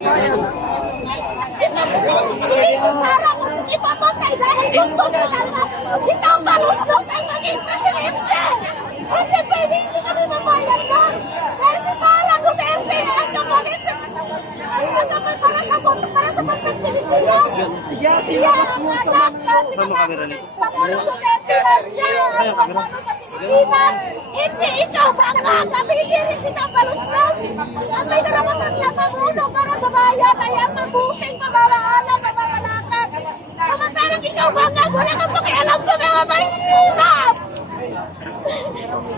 Sara kung ipapatay dahil gusto nila na si Tambaluslos ang maging presidente. Hindi pwede hindi kami mamayag doon. Dahil si Sara Duterte ang kapalit para sa bansang Pilipinas. Siya ang anak ng Pangulong Duterte na siya ang pamuno sa Pilipinas. Hindi ikaw bangag at hindi rin si Tambaluslos. Ang may karapatan niya pamuno para sa bayan ay ang mabuting pamamahala, pamamalakad. Samantalang ikaw bangag, wala kang pakialam sa mga mahirap.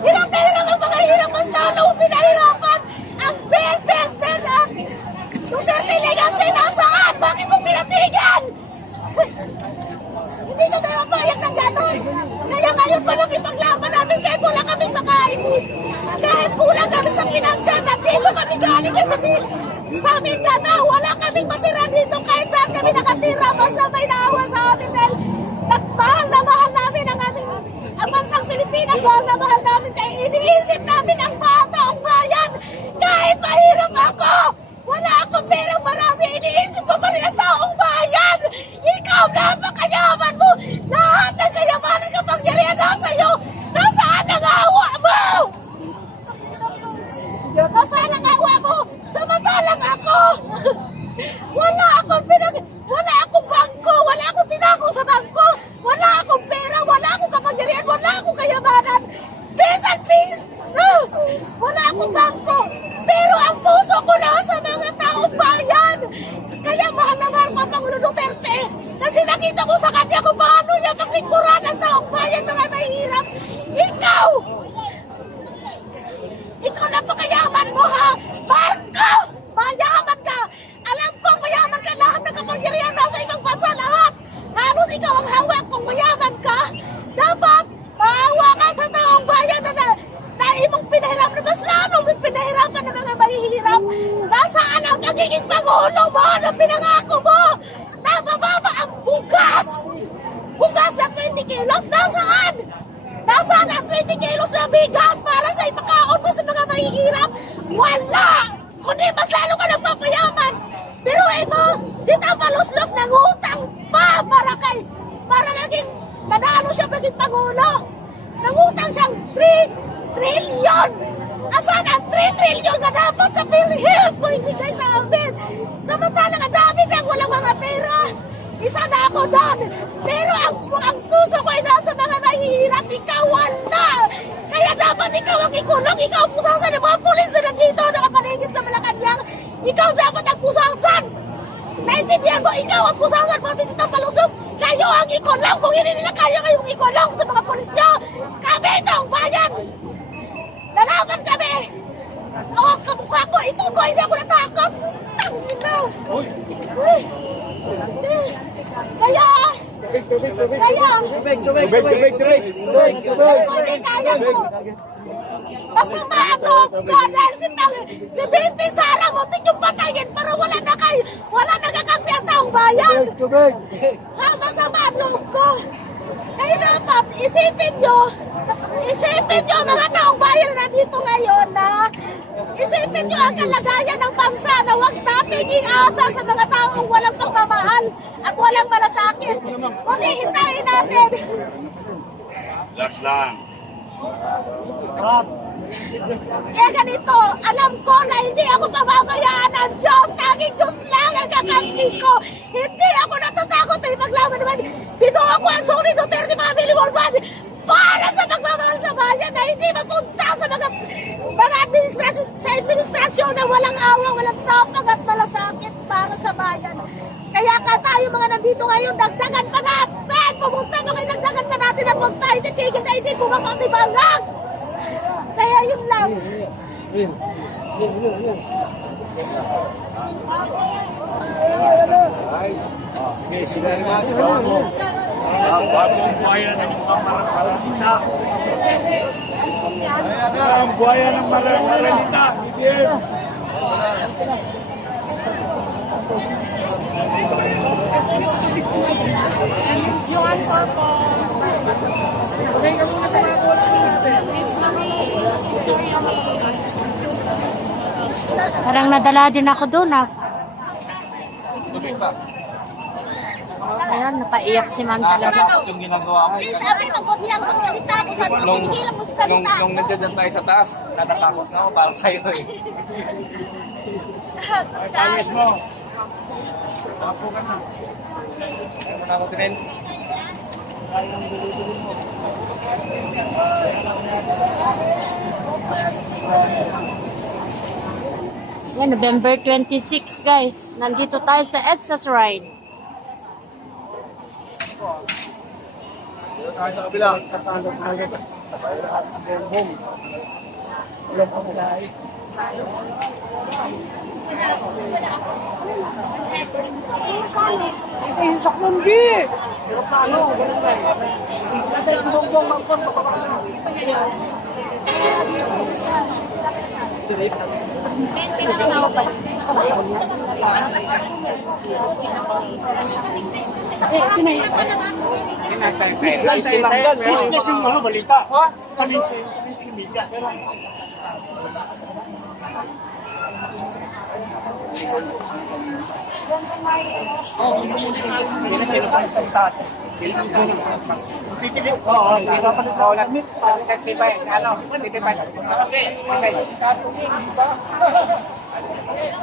Hirap na hirap ang mga hirap, mas lalo pinahirapan ang bel at Duterte legacy nasaan? Bakit mo pinatigan? Hindi kami mapayag ng gano'n. Kaya ngayon pa lang ipaglaban namin kahit wala kaming makainin. Kahit kulang kami sa pinansya, nandito kami galing kasi sa Mindanao. Wala kaming matira dito kahit saan kami nakatira. Basta may naawa sa amin dahil mahal na mahal namin ang bansang Pilipinas. Mahal na mahal namin kaya iniisip namin ang taong bayan. Kahit mahirap ako, wala akong pera marami, iniisip ko pa rin ang taong bayan. Ikaw, napakayaman mo. Lahat ng kayamanan kapangyarihan nasa iyo. Nasaan ang awa mo? Nasaan ang awa mo? Samantalang ako. Wala akong bangko. Wala akong tinago sa bangko. Wala akong pera. Wala akong kapangyarihan. Wala akong kayamanan. Peace and peace. Wala akong bangko. Pero ang puso ko na sa mga taong bayan. Kaya mahal na mahal ko ang Pangulo Duterte. Kasi nakita ko sa kanya kung paano niya paglingkuran ang taong bayan mga mahirap. Ikaw napakayaman mo ha. Marcos! Mayaman ka. Alam ko mayaman ka. Lahat ng kapangyarihan nasa ibang bansa lahat. Halos ikaw ang hawak kung mayaman ka. Dapat maawa ka sa taong bayan na imong pinahirapan. Mas lalo may pinahirapan ng mga mahihirap. Nasaan ang magiging Pangulo mo na pinangako mo? Nabababa ang bugas. Bugas na 20 kilos. Nasaan? Nasaan ang 20 kilos na bigas para sa ipakaon mo sa mga mahihirap? Wala! Kundi mas lalo ka nagpapayaman. Pero mo, si Tambaluslos nangutang pa para maging manalo siya maging Pangulo. Nangutang siyang 3 trilyon. Asan ang 3 trilyon na dapat sa PhilHealth mo ibigay sa amin? Samantalang ang dami nang walang mga pera. Isa na ako doon. Pero ang puso ko ay nasa mga mahihirap. Ikaw wala. Kaya dapat ikaw ang ikulong. Ikaw ang pusasan ng mga pulis na nandito nakapaningin sa Malacanang. Ikaw dapat ang pusasan. Naintindihan mo? Ikaw ang pusasan. Pati si Tambaluslos. Kayo ang ikulong. Kung hindi nila kaya kayong ikulong sa mga pulis nyo. Kami itong bayan. Lalaban kami. O, kamukha ko. Ito ko. Hindi ako natakot. Putang ina. Kaya masama ano ko dahil si BP Sara mo yung patayin para wala nagakampi ang taong bayan. Masama ano ko. Kaya dapat isipin nyo mga taong bayan na nandito ngayon na isipin nyo ang kalagayan ng bansa na huwag natin iasa sa mga taong walang pagmamahal at walang malasakit. Kundi hintayin natin. Relax lang. Kaya ganito, alam ko na hindi ako pababayaan ng Diyos. Tanging Diyos lang ang kakampi ko. Hindi ako natatakot na ipaglaban naman. Binuha ko ang Sony Duterte Family Worldwide para sa pagmamahal sa bayan na hindi mapunta sa mga administrasyon na walang awa, walang tapang at malasakit para sa bayan. Kaya tayo mga nandito ngayon, dagdagan pa natin! Pumunta pa kayo, dagdagan pa natin at huwag tayo titigil na hindi bumaba si Balag! Kaya yun lang. Okay, sila yung mga mo. Ang bagong buhaya ng mga Maranita. Ang buhaya ng Maranita. Bigyan. Yung purpose. Okay, kami na sa mga calls natin. Parang nadala din ako doon ah. Ayan, napaiyak si ma'am talaga. Yung ginagawa mo. Please, sabi, magpapiyang magsalita ko. Sabi ko, tigilan mo sa salita. Nung nandiyan tayo sa taas, natatakot na ako parang sa'yo eh. Ayos mo. Tapo ka na. Ano na ako din? Yan, November 26 guys. Nandito tayo sa EDSA's Ride. Dito tayo sa kabila. Ay, sa kumbi! Business yung ano, balita. Ha? Saling sa media. Pero Oo, hindi ka pa nagkaulat. Ano, titipay.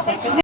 Okay.